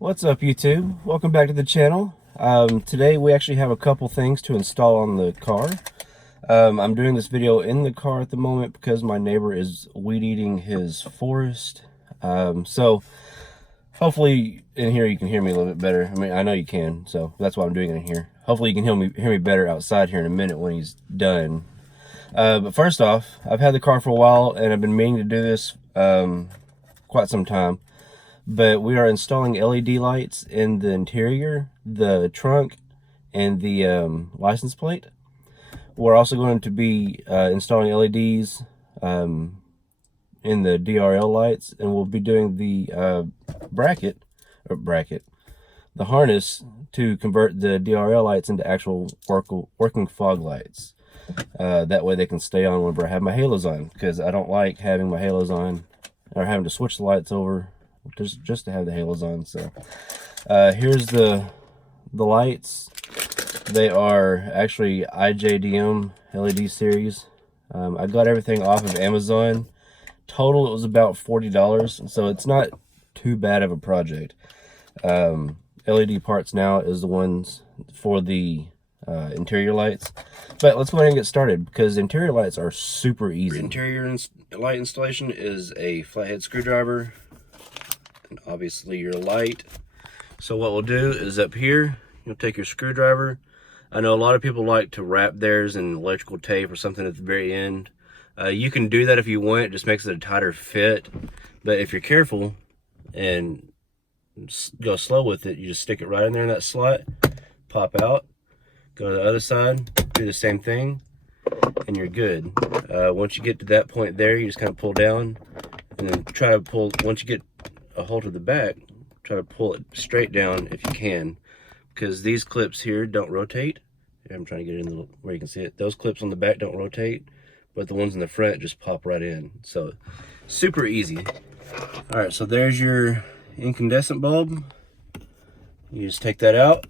What's up, YouTube? Welcome back to the channel. Today we actually have a couple things to install on the car. I'm doing this video in the car at the moment because my neighbor is weed eating his forest. So hopefully in here you can hear me a little bit better. I mean, I know you can, so that's why I'm doing it in here. Hopefully you can hear me better outside here in a minute when he's done. But first off, I've had the car for a while and I've been meaning to do this quite some time. But we are installing LED lights in the interior, the trunk, and the license plate. We're also going to be installing LEDs in the DRL lights, and we'll be doing the the harness to convert the DRL lights into actual working fog lights. That way they can stay on whenever I have my halos on, because I don't like having my halos on or having to switch the lights over just to have the halos on. So here's the lights. They are actually IJDM LED series. I got everything off of Amazon. Total it was about $40, so it's not too bad of a project. LED parts now is the ones for the interior lights, but let's go ahead and get started because interior lights are super easy. Interior light installation is a flathead screwdriver and obviously your light. So what we'll do is up here, you'll take your screwdriver. I know a lot of people like to wrap theirs in electrical tape or something at the very end. You can do that if you want, it just makes it a tighter fit. But if you're careful and go slow with it, you just stick it right in there in that slot, pop out, go to the other side, do the same thing, and you're good. Once you get to that point there, you just kind of pull down and then try to pull. Once you get a hold of the back, try to pull it straight down if you can, because these clips here don't rotate. I'm trying to get it in where you can see it. Those clips on the back don't rotate, but the ones in the front just pop right in. So super easy. All right, so there's your incandescent bulb. You just take that out.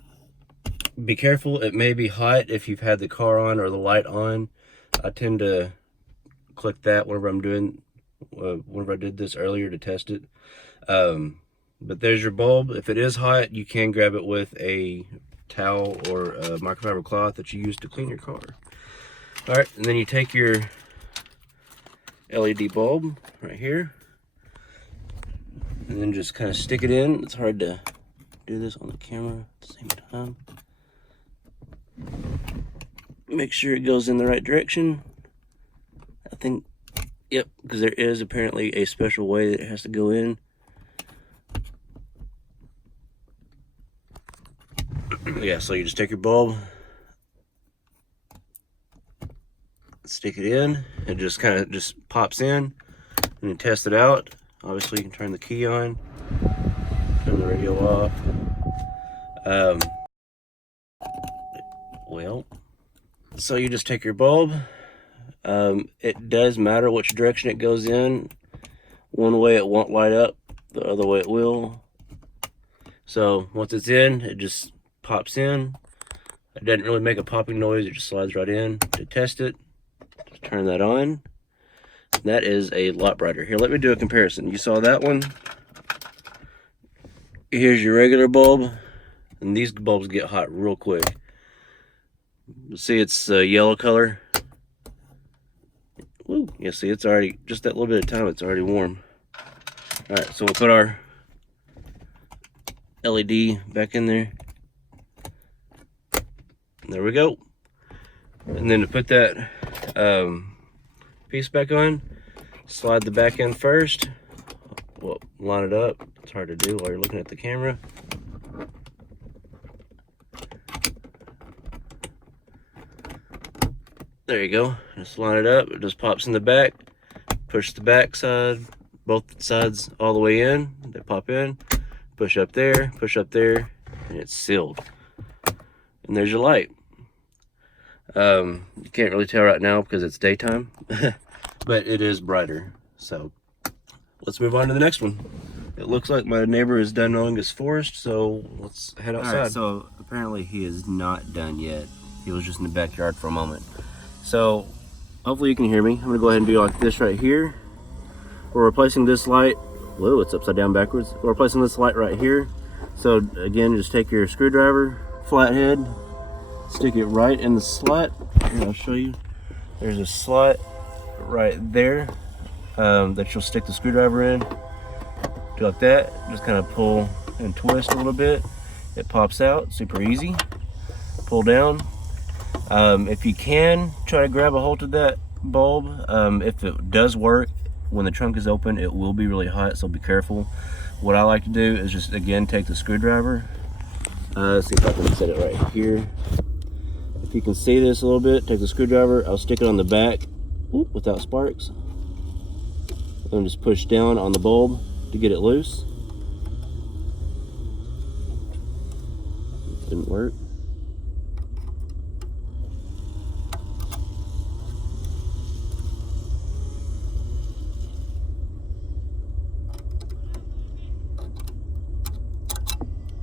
Be careful, it may be hot if you've had the car on or the light on. I tend to click that whenever I'm doing, whenever I did this earlier to test it. But there's your bulb. If it is hot, you can grab it with a towel or a microfiber cloth that you use to clean your car. All right, and then you take your LED bulb right here and then just kind of stick it in. It's hard to do this on the camera at the same time. Make sure it goes in the right direction. I think, yep, because there is apparently a special way that it has to go in. Yeah, so you just take your bulb, stick it in, it just kind of just pops in, and you test it out. Obviously you can turn the key on, turn the radio off. Well, so you just take your bulb. It does matter which direction it goes in. One way it won't light up, the other way it will. So once it's in, it just pops in. It doesn't really make a popping noise, it just slides right in. To test it, just turn that on. That is a lot brighter. Here, let me do a comparison. You saw that one. Here's your regular bulb, and these bulbs get hot real quick. See, it's yellow color. Woo, yeah, see, it's already, just that little bit of time, it's already warm. All right, so we'll put our LED back in there. There we go. And then to put that piece back on, slide the back end first. Well, line it up. It's hard to do while you're looking at the camera. There you go. Just line it up. It just pops in the back. Push the back side, both sides all the way in. They pop in. Push up there, and it's sealed. And there's your light. You can't really tell right now because it's daytime, but it is brighter. So let's move on to the next one. It looks like my neighbor is done mowing his forest, so let's head outside. All right, so apparently he is not done yet. He was just in the backyard for a moment. So hopefully you can hear me. I'm gonna go ahead and do like this right here. We're replacing this light. Whoa, it's upside down backwards. We're replacing this light right here. So again, just take your screwdriver, flathead, stick it right in the slot. Here, I'll show you. There's a slot right there that you'll stick the screwdriver in. Do like that. Just kind of pull and twist a little bit. It pops out, super easy. Pull down. If you can, try to grab a hold of that bulb. If it does work, when the trunk is open, it will be really hot, so be careful. What I like to do is just, again, take the screwdriver. Let's see if I can set it right here. If you can see this a little bit, take the screwdriver, I'll stick it on the back without sparks. And just push down on the bulb to get it loose. Didn't work.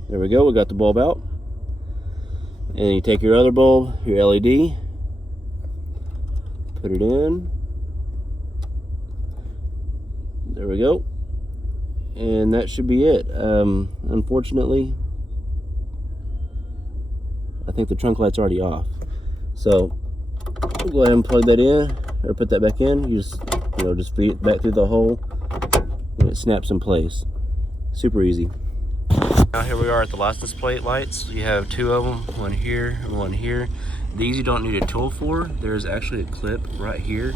There we go, we got the bulb out. And then you take your other bulb, your LED, put it in. There we go. And that should be it. Unfortunately, I think the trunk light's already off. So we'll go ahead and plug that in, or put that back in. You just feed it back through the hole, and it snaps in place. Super easy. Now here we are at the license plate lights. You have two of them, one here and one here. These you don't need a tool for. There's actually a clip right here.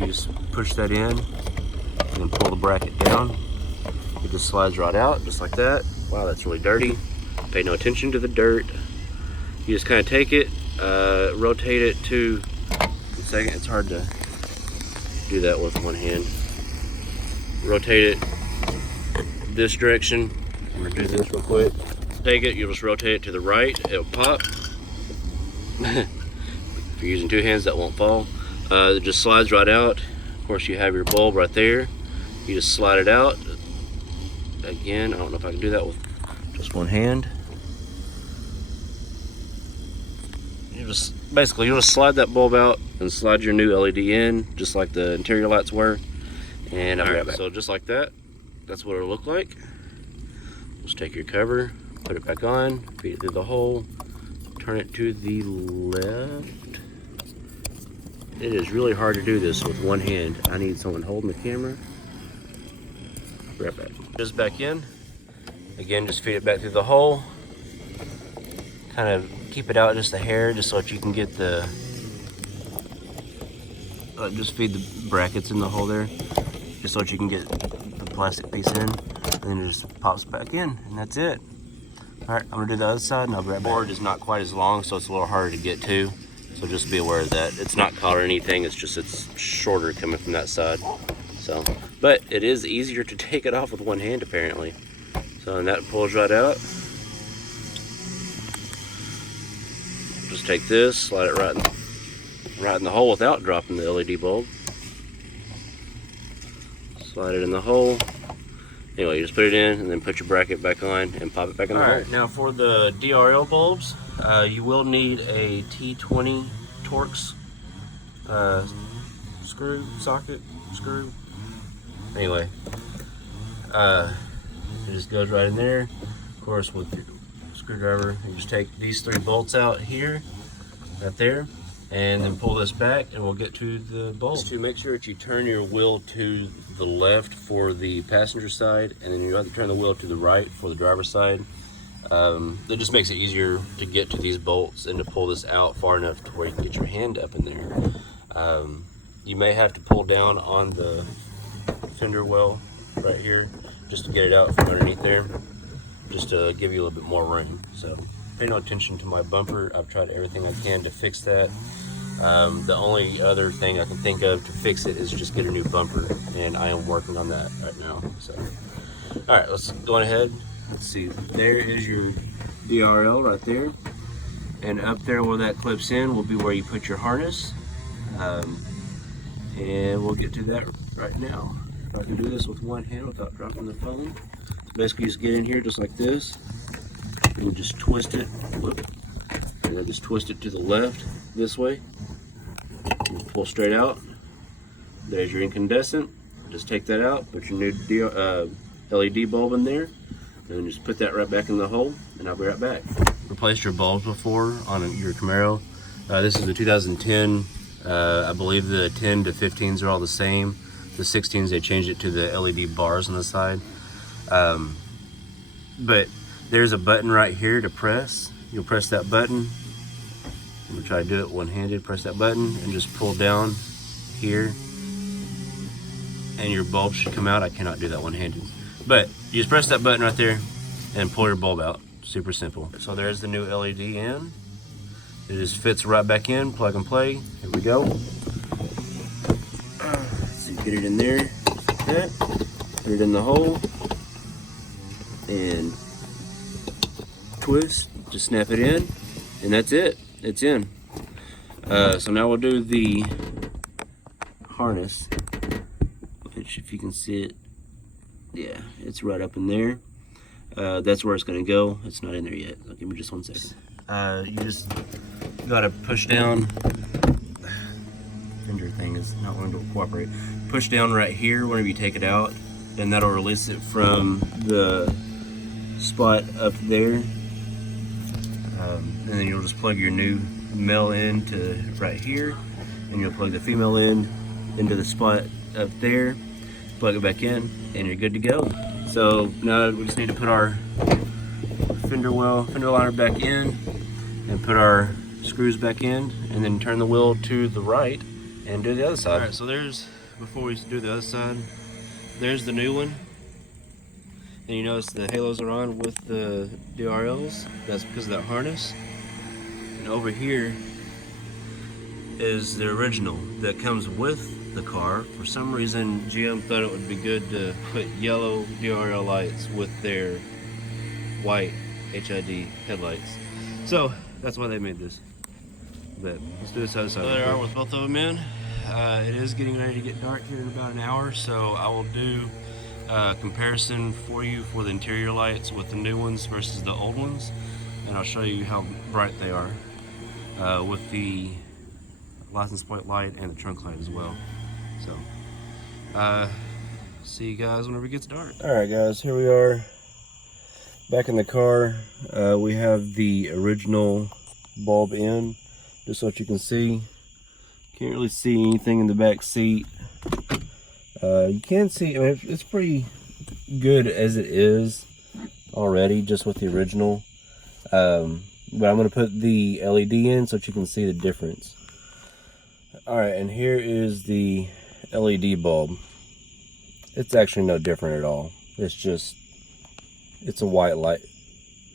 You just push that in and then pull the bracket down. It just slides right out, just like that. Wow, that's really dirty. Pay no attention to the dirt. You just kind of take it, rotate it to a second. It's hard to do that with one hand. Rotate it this direction. I'm gonna do this real quick. Take it, you'll just rotate it to the right, it'll pop. If you're using two hands, that won't fall. It just slides right out. Of course, you have your bulb right there. You just slide it out. Again, I don't know if I can do that with just one hand. You'll just slide that bulb out and slide your new LED in, just like the interior lights were. And I'll be right back. So just like that, that's what it'll look like. Just take your cover, put it back on, feed it through the hole, turn it to the left. It is really hard to do this with one hand. I need someone holding the camera. Right back. Just back in. Again, just feed it back through the hole. Kind of keep it out just a hair, just so that you can get the. Just feed the brackets in the hole there, just so that you can get the plastic piece in. And then it just pops back in, and that's it. All right, I'm gonna do the other side, and I'll be right back. The board is not quite as long, so it's a little harder to get to. So just be aware of that. It's not caught or anything. It's just it's shorter coming from that side. So, but it is easier to take it off with one hand apparently. So, and that pulls right out. Just take this, slide it right in the hole without dropping the LED bulb. Slide it in the hole. Anyway, you just put it in and then put your bracket back on and pop it back in the hole. Alright, now for the DRL bulbs, you will need a T20 Torx screw, socket, screw. Anyway, it just goes right in there. Of course, with your screwdriver, you just take these three bolts out here, right there, and then pull this back and we'll get to the bulb. Just to make sure that you turn your wheel to the left for the passenger side, and then you have to turn the wheel to the right for the driver's side. That just makes it easier to get to these bolts and to pull this out far enough to where you can get your hand up in there. You may have to pull down on the fender well right here just to get it out from underneath there, just to give you a little bit more room. So pay no attention to my bumper. I've tried everything I can to fix that. The only other thing I can think of to fix it is just get a new bumper, and I am working on that right now. So, all right, let's go on ahead. Let's see, there is your DRL right there, and up there where that clips in will be where you put your harness, and we'll get to that right now. If I can do this with one hand without dropping the phone. So basically, just get in here just like this, and just twist it. Whoop. And then just twist it to the left this way. And pull straight out. There's your incandescent. Just take that out. Put your new LED bulb in there. And just put that right back in the hole, and I'll be right back. Replaced your bulbs before on your Camaro. This is the 2010. I believe the 10 to 15s are all the same. The 16s, they changed it to the LED bars on the side. But there's a button right here to press. You'll press that button. I'm gonna try to do it one-handed. Press that button and just pull down here, and your bulb should come out. I cannot do that one-handed. But you just press that button right there and pull your bulb out. Super simple. So there's the new LED in. It just fits right back in, plug and play. Here we go. So you get it in there, like that. Put it in the hole and twist, just snap it in, and that's it. It's in. So now we'll do the harness, which if you can see it, yeah, it's right up in there. That's where it's gonna go. It's not in there yet. So give me just 1 second. You just gotta push down. Fender thing is not wanting to cooperate. Push down right here whenever you take it out, and that'll release it from the spot up there. And then you'll just plug your new male in to right here, and you'll plug the female in into the spot up there, plug it back in, and you're good to go. So now we just need to put our fender liner back in and put our screws back in, and then turn the wheel to the right and do the other side. All right, so there's, before we do the other side, there's the new one. And you notice the halos are on with the DRLs. That's because of that harness. And over here is the original that comes with the car. For some reason, GM thought it would be good to put yellow DRL lights with their white HID headlights. So that's why they made this. But let's do this other side. So there are with both of them in. It is getting ready to get dark here in about an hour, so I will do comparison for you for the interior lights with the new ones versus the old ones, and I'll show you how bright they are with the license plate light and the trunk light as well. So see you guys whenever it gets dark. All right guys, here we are back in the car. We have the original bulb in, just so that you can see. Can't really see anything in the back seat. You can see, I mean, it's pretty good as it is already, just with the original. But I'm going to put the LED in so that you can see the difference. Alright, and here is the LED bulb. It's actually no different at all. It's just, it's a white light.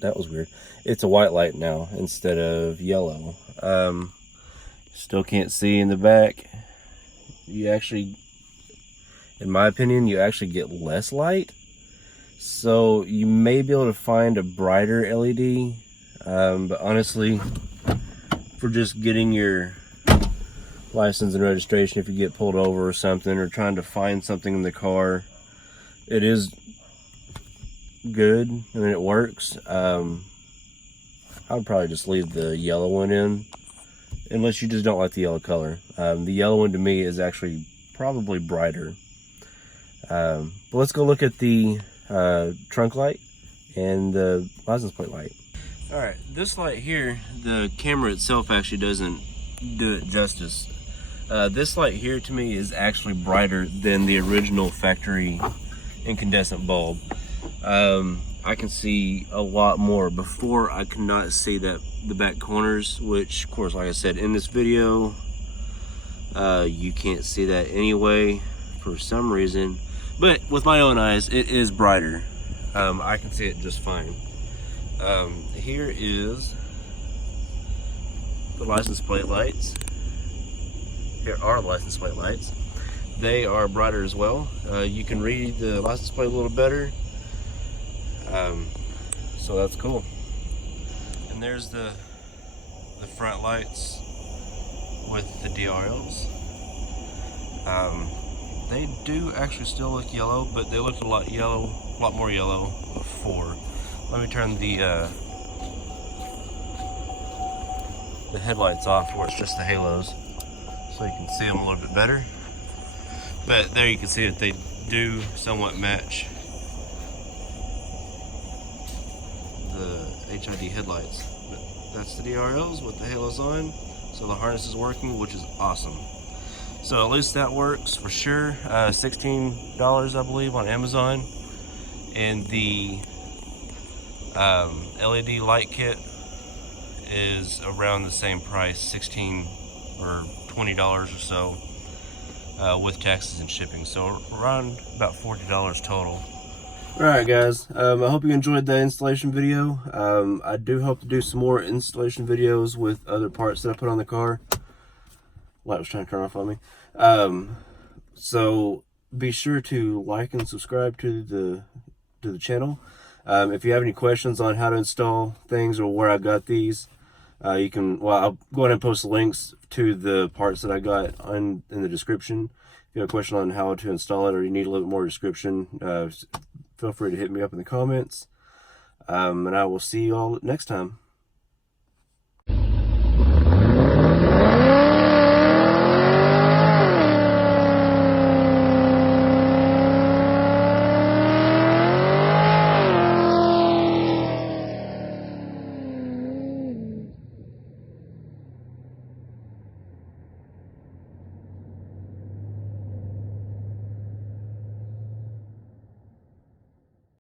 That was weird. It's a white light now instead of yellow. Still can't see in the back. You actually, in my opinion, you actually get less light. So you may be able to find a brighter LED. But honestly, for just getting your license and registration, if you get pulled over or something, or trying to find something in the car, it is good. I mean, it works. I would probably just leave the yellow one in, unless you just don't like the yellow color. The yellow one to me is actually probably brighter. But let's go look at the trunk light and the license plate light. Alright, this light here, the camera itself actually doesn't do it justice. This light here to me is actually brighter than the original factory incandescent bulb. I can see a lot more. Before, I could not see the back corners, which of course, like I said in this video, you can't see that anyway for some reason. But with my own eyes, it is brighter. I can see it just fine. Here is the license plate lights. Here are the license plate lights. They are brighter as well. You can read the license plate a little better. So that's cool. And there's the front lights with the DRLs. They do actually still look yellow, but they looked a lot more yellow before. Let me turn the headlights off where it's just the halos, so you can see them a little bit better. But there you can see that they do somewhat match HID headlights. But that's the DRLs with the halos on, so the harness is working, which is awesome. So at least that works for sure. $16 I believe on Amazon, and the LED light kit is around the same price, $16 or $20 or so, with taxes and shipping, so around about $40 total. Alright guys, I hope you enjoyed that installation video. I do hope to do some more installation videos with other parts that I put on the car. Light was trying to turn off on me. So be sure to like and subscribe to the channel. If you have any questions on how to install things or where I got these, you can, well, I'll go ahead and post links to the parts that I got in the description. If you have a question on how to install it or you need a little bit more description, feel free to hit me up in the comments. And I will see you all next time.